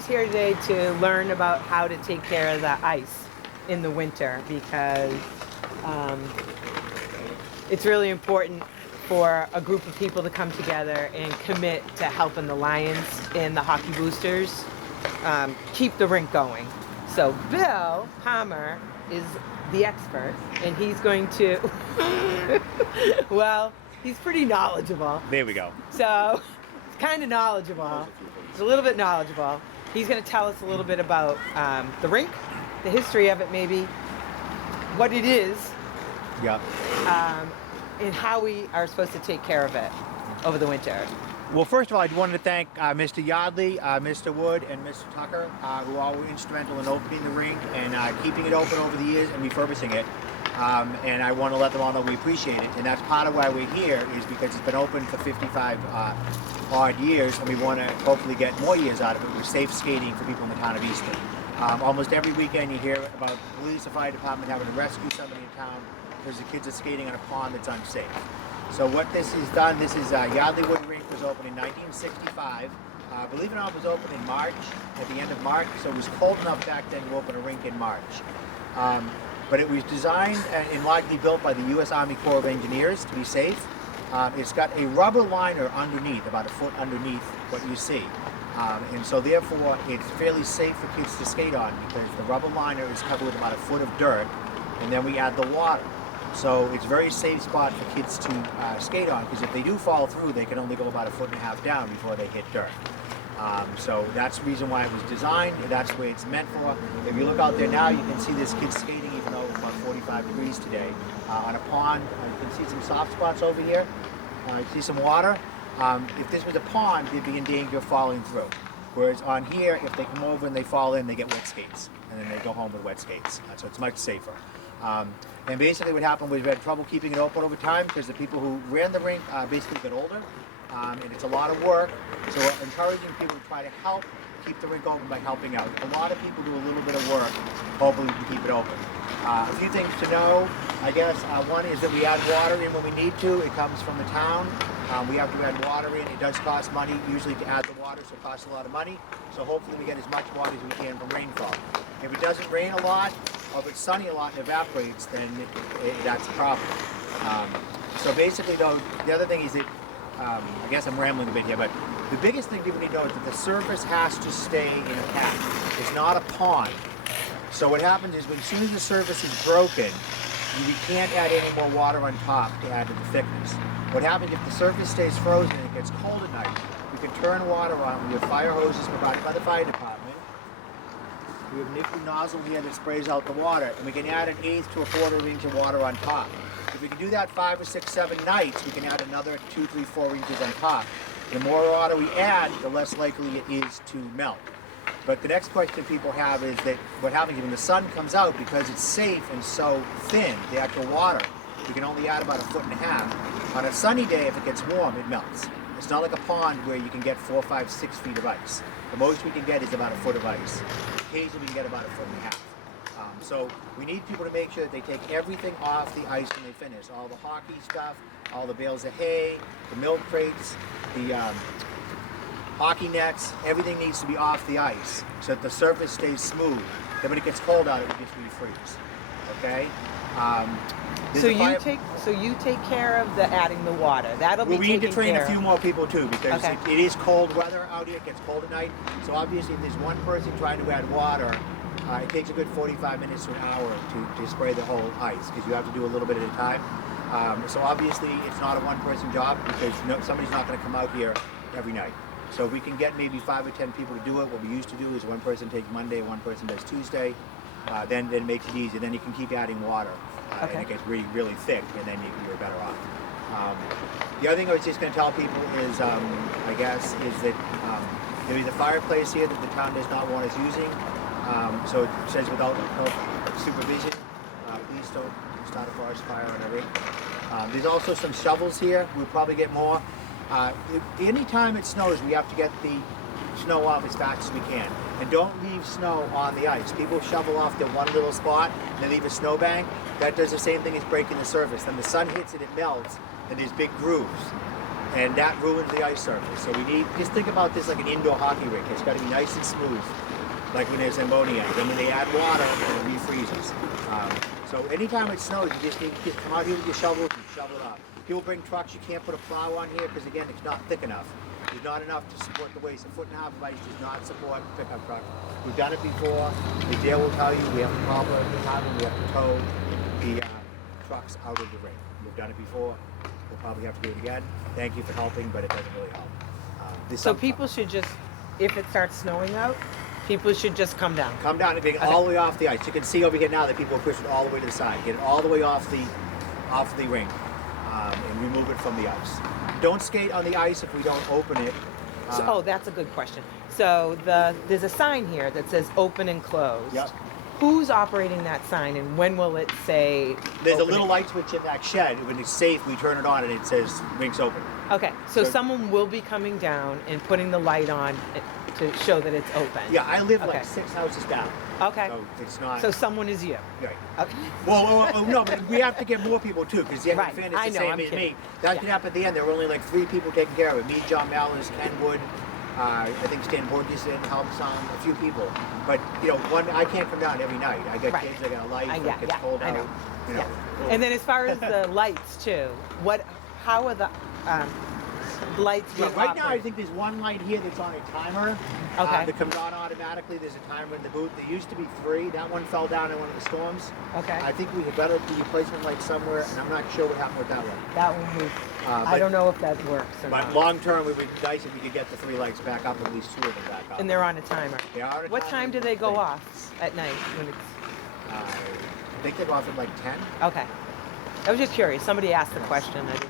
everybody's here today to learn about how to take care of the ice in the winter because it's really important for a group of people to come together and commit to helping the Lions and the hockey boosters keep the rink going. So Bill Palmer is the expert, and he's going to, well, he's pretty knowledgeable. There we go. So he's kind of knowledgeable. He's a little bit knowledgeable. He's going to tell us a little bit about the rink, the history of it maybe, what it is, Yeah. and how we are supposed to take care of it over the winter. Well, first of all, I wanted to thank Mr. Yardley, Mr. Wood, and Mr. Tucker, who all were instrumental in opening the rink and keeping it open over the years and refurbishing it. And I want to let them all know we appreciate it. And that's part of why we're here, is because it's been open for 55 odd years, and we want to hopefully get more years out of it with safe skating for people in the town of Easton. Almost every weekend you hear about police or fire department having to rescue somebody in town because the kids are skating on a pond that's unsafe. So what this has done, this is Yardley Wood Rink was opened in 1965. Believe it or not, it was opened in March, at the end of March, so it was cold enough back then to open a rink in March. But it was designed and largely built by the U.S. Army Corps of Engineers to be safe. It's got a rubber liner underneath, about a foot underneath what you see. And so therefore, it's fairly safe for kids to skate on because the rubber liner is covered with about a foot of dirt, and then we add the water. So it's a very safe spot for kids to skate on, because if they do fall through, they can only go about a foot and a half down before they hit dirt. So that's the reason why it was designed, and that's where it's meant for. If you look out there now, you can see there's kids skating, even though it's about 45 degrees today, on a pond. You can see some soft spots over here. You see some water. If this was a pond, they'd be in danger of falling through. Whereas on here, if they come over and they fall in, they get wet skates, and then they go home with wet skates. So it's much safer. And basically what happened was we had trouble keeping it open over time because the people who ran the rink basically got older, and it's a lot of work. So we're encouraging people to try to help keep the rink open by helping out. A lot of people do a little bit of work, hopefully we can keep it open. A few things to know, I guess. One is that we add water in when we need to. It comes from the town. We have to add water in. It does cost money usually to add the water, so it costs a lot of money. So hopefully we get as much water as we can from rainfall. If it doesn't rain a lot, or if it's sunny a lot and evaporates, then that's a problem. So basically though, the other thing is that, I guess I'm rambling a bit here, but the biggest thing people need to know is that the surface has to stay intact. It's not a pond. So what happens is, as soon as the surface is broken, we can't add any more water on top to add to the thickness. What happens if the surface stays frozen and it gets cold at night, we can turn water on. We have fire hoses provided by the fire department. We have a nifty nozzle here that sprays out the water, and we can add an eighth to a quarter of an inch of water on top. If we can do that 5 or 6, 7 nights, we can add another 2, 3, 4 inches on top. The more water we add, the less likely it is to melt. But the next question people have is that what happens when the sun comes out, because it's safe and so thin, the actual water, we can only add about a foot and a half. On a sunny day, if it gets warm, it melts. It's not like a pond where you can get 4, 5, 6 feet of ice. The most we can get is about a foot of ice. Occasionally we can get about a foot and a half. So we need people to make sure that they take everything off the ice when they finish. All the hockey stuff, all the bales of hay, the milk crates, the hockey nets, everything needs to be off the ice so that the surface stays smooth. Then when it gets cold out, it will just refreeze. Okay? So you take care of the adding the water. That'll be taken care of. We need to train a few more people too, because okay. it is cold weather out here. It gets cold at night. So obviously, if there's one person trying to add water, it takes a good 45 minutes to an hour to spray the whole ice, because you have to do a little bit at a time. So obviously, it's not a one-person job, because somebody's not going to come out here every night. So if we can get maybe 5 or 10 people to do it, what we used to do is one person takes Monday, one person does Tuesday. Then it makes it easy. Then you can keep adding water, okay. and it gets really, really thick, and then you're better off. The other thing I was just going to tell people is, I guess, is that there is a fireplace here that the town does not want us using. So it says without supervision, please don't start a forest fire on a rink. There's also some shovels here. We'll probably get more. Anytime it snows, we have to get the snow off as fast as we can. And don't leave snow on the ice. People shovel off their one little spot and they leave a snowbank. That does the same thing as breaking the surface. Then the sun hits it, it melts, and there's big grooves. and that ruins the ice surface. So we need, just think about this like an indoor hockey rink. It's got to be nice and smooth, like when there's ammonia. Then when they add water, it refreezes. So anytime it snows, you just need to come out here with your shovels and shovel it up. People bring trucks, you can't put a plow on here because again, it's not thick enough. There's not enough to support the waste. A foot and a half of ice does not support a pickup truck. We've done it before. The dealer will tell you we have to call the department, we have to tow the trucks out of the rink. We've done it before. We'll probably have to do it again. Thank you for helping, but it doesn't really help. So people should just, if it starts snowing out, people should just come down. Come down and get all the way off the ice. You can see over here now that people are pushing all the way to the side. Get it all the way off the rink and remove it from the ice. Don't skate on the ice if we don't open it. Oh, that's a good question. So there's a sign here that says open and closed. Yep. Who's operating that sign, and when will it say? There's a open little and- light switch in that shed. When it's safe, we turn it on and it says rink's open. Okay, so So- someone will be coming down and putting the light on to show that it's open. Yeah, I live Okay. like 6 houses down. Okay. So it's not. So someone is you. Right. Okay. Well, no, but we have to get more people too, because the Right. fan I is the know, same I'm as kidding. me. That Yeah. could happen at the end. There were only like 3 people taking care of it. Me, John Mallers, Ken Wood, I think Stan Borges and helps on a few people. But I can't come down every night. I got Right. kids, I got a life, Yeah, it gets cold I out. know. You Yeah. know. And then as far as the lights too, how are the lights being Right now, I operated? think there's one light here that's on a timer Okay. that comes on automatically. There's a timer in the booth. There used to be 3. That one fell down in one of the storms. Okay. I think we had better be replacement light somewhere, and I'm not sure what happened with that one. That one was, I but- don't know if that works or But not. long term, it would be nice if we could get the 3 lights back up, at least 2 of them back up. And they're on a timer. They are on a What timer. time do they go off at night when it's? I think they go off at like 10. Okay. I was just curious. Somebody asked the question. I didn't